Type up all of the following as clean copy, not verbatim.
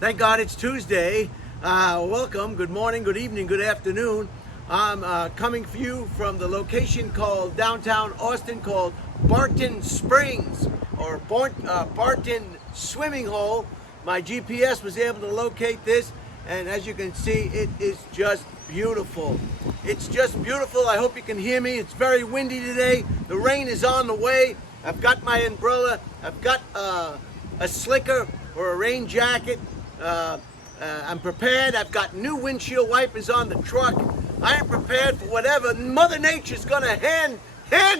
Thank God it's Tuesday. Welcome, good morning, good evening, good afternoon. I'm coming for you from the location called downtown Austin called Barton Springs or Barton Swimming Hole. My GPS was able to locate this, and as you can see, it is just beautiful. It's just beautiful. I hope you can hear me. It's very windy today. The rain is on the way. I've got my umbrella. I've got a slicker or a rain jacket. I'm prepared. I've got new windshield wipers on the truck. I am prepared for whatever Mother Nature's gonna hand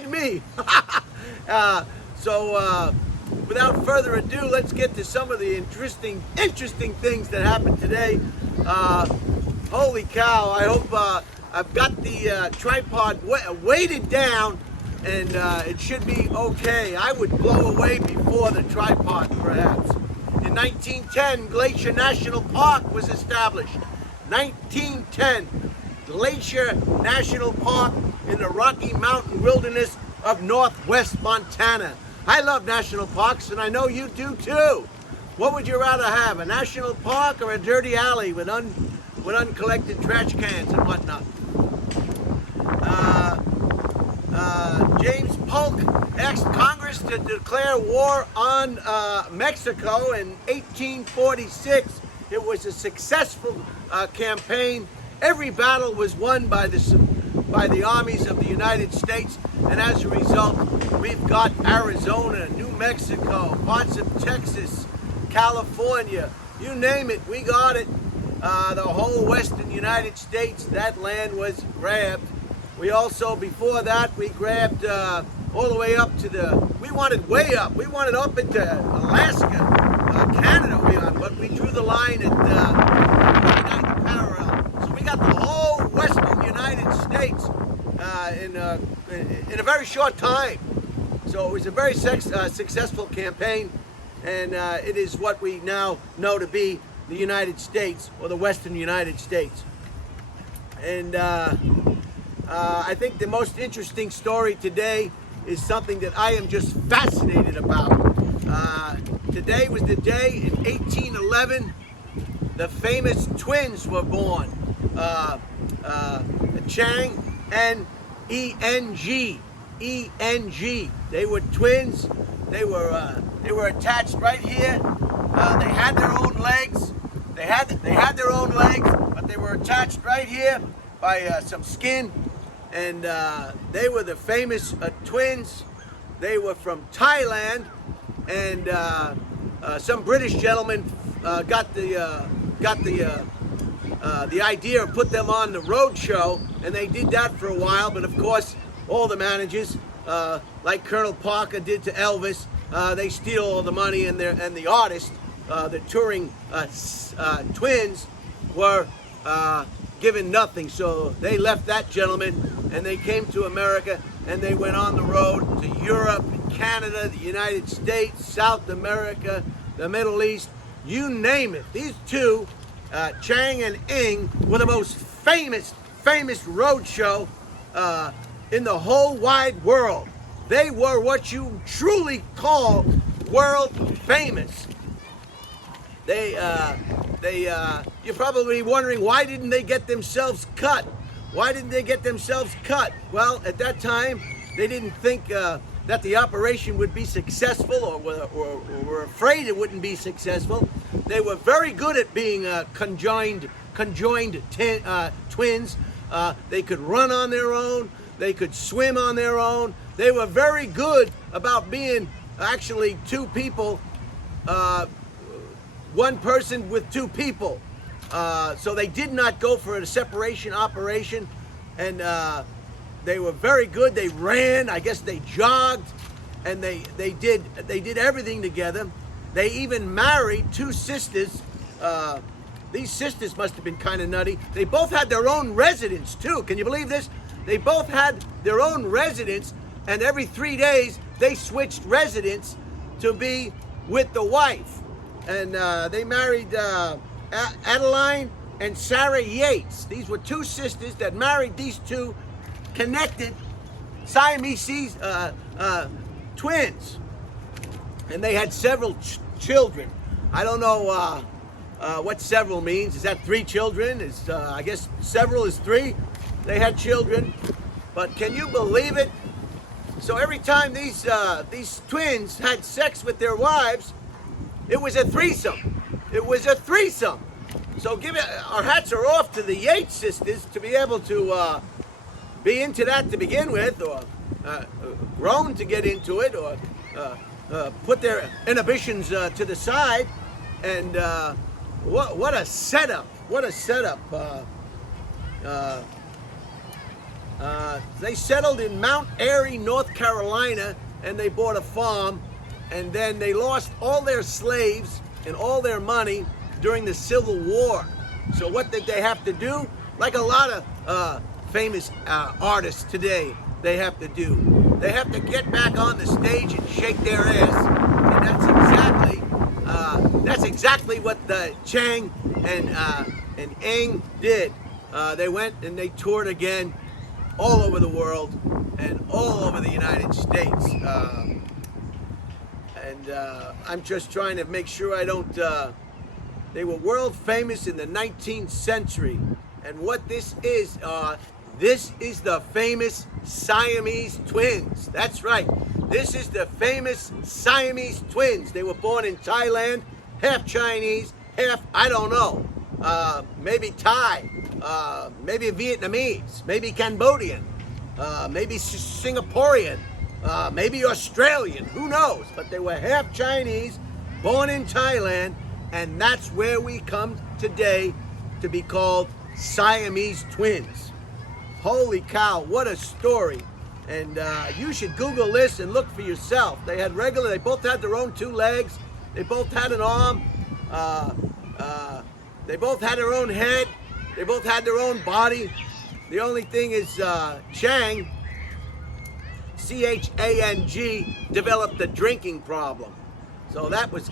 me. Without further ado, let's get to some of the interesting things that happened today. Holy cow! I hope I've got the tripod weighted down, and it should be okay. I would blow away before the tripod, perhaps. In 1910, Glacier National Park was established. 1910, Glacier National Park in the Rocky Mountain wilderness of northwest Montana. I love national parks, and I know you do too. What would you rather have, a national park or a dirty alley with uncollected trash cans and whatnot? James Polk asked Congress to declare war on Mexico in 1846. It was a successful campaign. Every battle was won by the armies of the United States, and as a result, we've got Arizona, New Mexico, parts of Texas, California, you name it, we got it. The whole western United States, that land was grabbed. We also, before that, we grabbed all the way up to we wanted way up. We wanted up into Alaska, Canada, but we drew the line at 29th parallel. So we got the whole western United States in a very short time. So it was a very successful campaign, and it is what we now know to be the United States, or the western United States. And I think the most interesting story today is something that I am just fascinated about. Today was the day in 1811 the famous twins were born. Chang and E-N-G. E-N-G. They were twins. They were attached right here. They had their own legs. They had their own legs, but they were attached right here by some skin. And they were the famous twins. They were from Thailand, and some British gentleman got the idea of put them on the road show, and they did that for a while. But of course, all the managers, like Colonel Parker did to Elvis, they steal all the money, and the artists, the touring twins, were given nothing. So they left that gentleman, and they came to America, and they went on the road to Europe, Canada, the United States, South America, the Middle East, you name it. These two, Chang and Ing, were the most famous road show in the whole wide world. They were what you truly call world famous. You're probably wondering, why didn't they get themselves cut? Why didn't they get themselves cut? Well, at that time, they didn't think that the operation would be successful, or were afraid it wouldn't be successful. They were very good at being conjoined twins. They could run on their own. They could swim on their own. They were very good about being actually two people, one person with two people. So they did not go for a separation operation, and they were very good. They ran, I guess they jogged, and they did everything together. They even married two sisters. These sisters must have been kind of nutty. They both had their own residence too. Can you believe this? They both had their own residence, and every 3 days they switched residence to be with the wife. And they married Adeline and Sarah Yates. These were two sisters that married these two connected Siamese twins. And they had several children. I don't know what several means. Is that 3 children? Is I guess several is 3. They had children, but can you believe it? So every time these twins had sex with their wives, it was a threesome. It was a threesome. So our hats are off to the Yates sisters to be able to be into that to begin with, or grown to get into it, or put their inhibitions to the side. And what a setup! What a setup! They settled in Mount Airy, North Carolina, and they bought a farm. And then they lost all their slaves and all their money during the Civil War. So what did they have to do? Like a lot of famous artists today, they have to do. They have to get back on the stage and shake their ass, and that's exactly what the Chang and Eng did. They went and they toured again all over the world and all over the United States. I'm just trying to make sure I don't. They were world famous in the 19th century, and what this is the famous Siamese Twins. That's right. This is the famous Siamese Twins. They were born in Thailand, half Chinese, half, I don't know, maybe Thai, maybe Vietnamese, maybe Cambodian, maybe Singaporean, maybe Australian, who knows? But they were half Chinese, born in Thailand, and that's where we come today to be called Siamese Twins. Holy cow, what a story. And you should Google this and look for yourself. They both had their own 2 legs. They both had an arm. They both had their own head. They both had their own body. The only thing is Chang, C-H-A-N-G, developed a drinking problem. So that was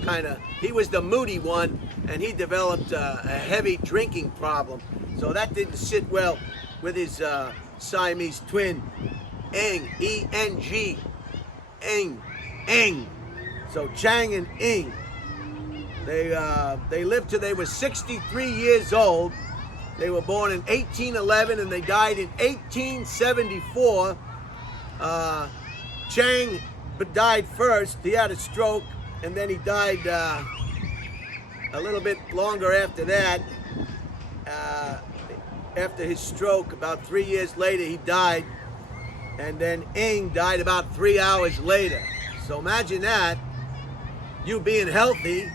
he was the moody one, and he developed a heavy drinking problem. So that didn't sit well with his Siamese twin, Eng, E-N-G, Eng. So Chang and Eng, they lived till they were 63 years old. They were born in 1811 and they died in 1874. Chang died first. He had a stroke, and then he died a little bit longer after that. After his stroke, about 3 years later, he died. And then Eng died about 3 hours later. So imagine that, you being healthy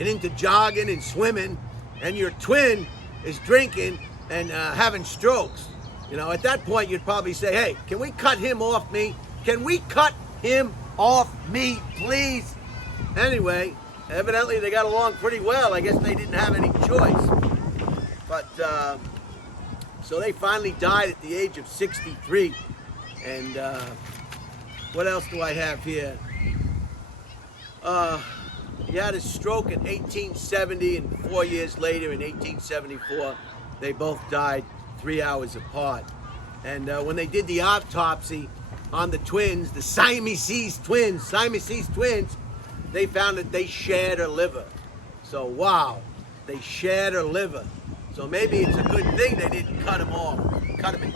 and into jogging and swimming, and your twin is drinking and having strokes. You know, at that point, you'd probably say, hey, can we cut him off me? Can we cut him off me, please? Anyway, evidently they got along pretty well. I guess they didn't have any choice. But, so they finally died at the age of 63. And what else do I have here? He had a stroke in 1870, and 4 years later, in 1874, they both died 3 hours apart. And when they did the autopsy on the twins, the Siamese Twins, they found that they shared a liver. So wow, they shared a liver. So maybe it's a good thing they didn't cut him off, cut him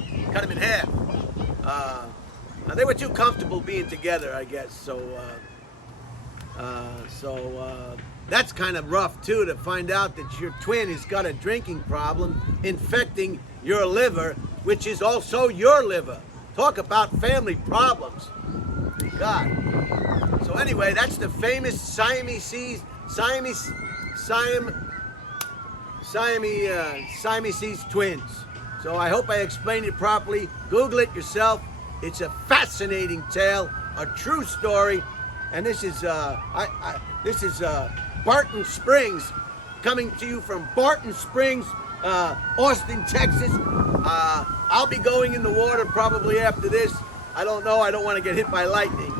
in half. They were too comfortable being together, I guess. So that's kind of rough too, to find out that your twin has got a drinking problem infecting your liver, which is also your liver. Talk about family problems. God. So anyway, that's the famous Siamese Twins. So I hope I explained it properly. Google it yourself. It's a fascinating tale, a true story. And this is Barton Springs, coming to you from Barton Springs, Austin, Texas. I'll be going in the water probably after this. I don't know. I don't want to get hit by lightning.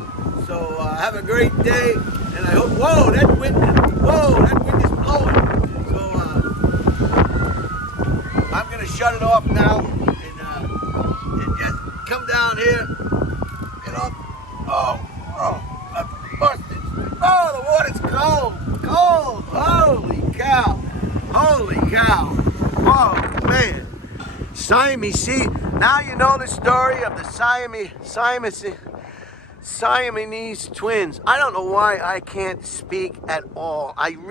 So have a great day, and I hope. Whoa, that wind is blowing. So I'm gonna shut it off now, and just come down here. Get off. I'm busted. Oh, the water's cold. Holy cow. Oh, man. Siamese, see, now you know the story of the Siamese Twins. I don't know why I can't speak at all. I really